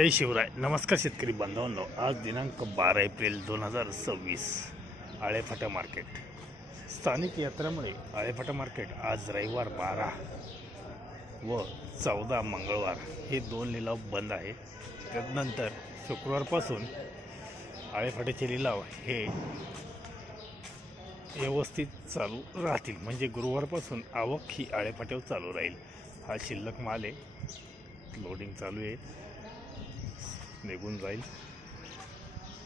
जय शिवराय. नमस्कार शेतकरी बांधवांनो. आज दिनांक 12 एप्रिल 2026. आळेफाटा मार्केट. स्थानिक यात्रामुळे आळेफाटा मार्केट आज रविवार 12 व 14 मंगळवार हे 2 लिलाव बंद आहे. त्यानंतर शुक्रवारपासून आळेफाट्याचे लिलाव हे व्यवस्थित चालू राहतील. म्हणजे गुरुवारपासून आवक ही आळेफाट्यावर चालू राहील. हा शिल्लक माल आहे, लोडिंग चालू आहे, निघून जाईल.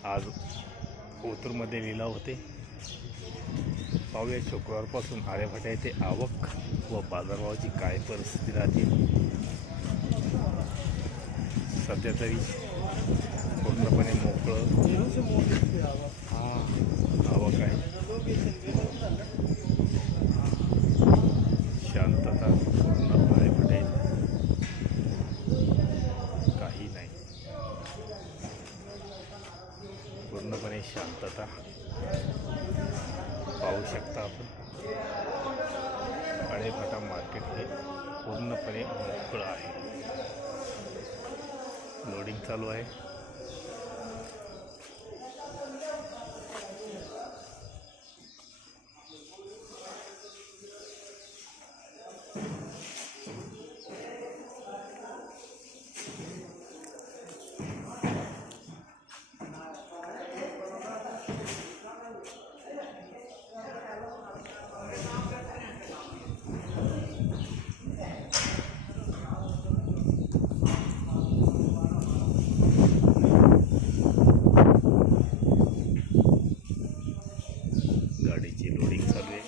आज ओतूरमध्ये लिलाव होते. पाहूया शुक्रवारपासून आळेफाट्या येथे आवक व बाजारभावाची काय परिस्थिती राहते. सध्या तरी पूर्णपणे मोकळं आवक आहे. शांतता पूर्ण आळेफाट्या काही नाही, पूर्णपणे शांतता पाहू शकता आपण. आळेफाटा मार्केट हे पूर्णपणे मोकळं आहे. लोडिंग चालू आहे. गाडीची लोडिंग चालू आहे.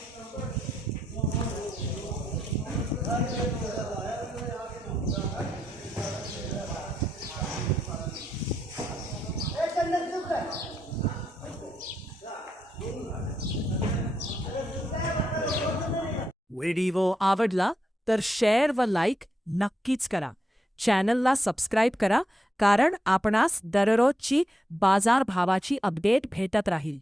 व्हिडिओ आवडला तर शेअर व लाईक नक्कीच करा. चॅनलला सबस्क्राईब करा, कारण आपणास दररोजची बाजारभावाची अपडेट भेटत राहील.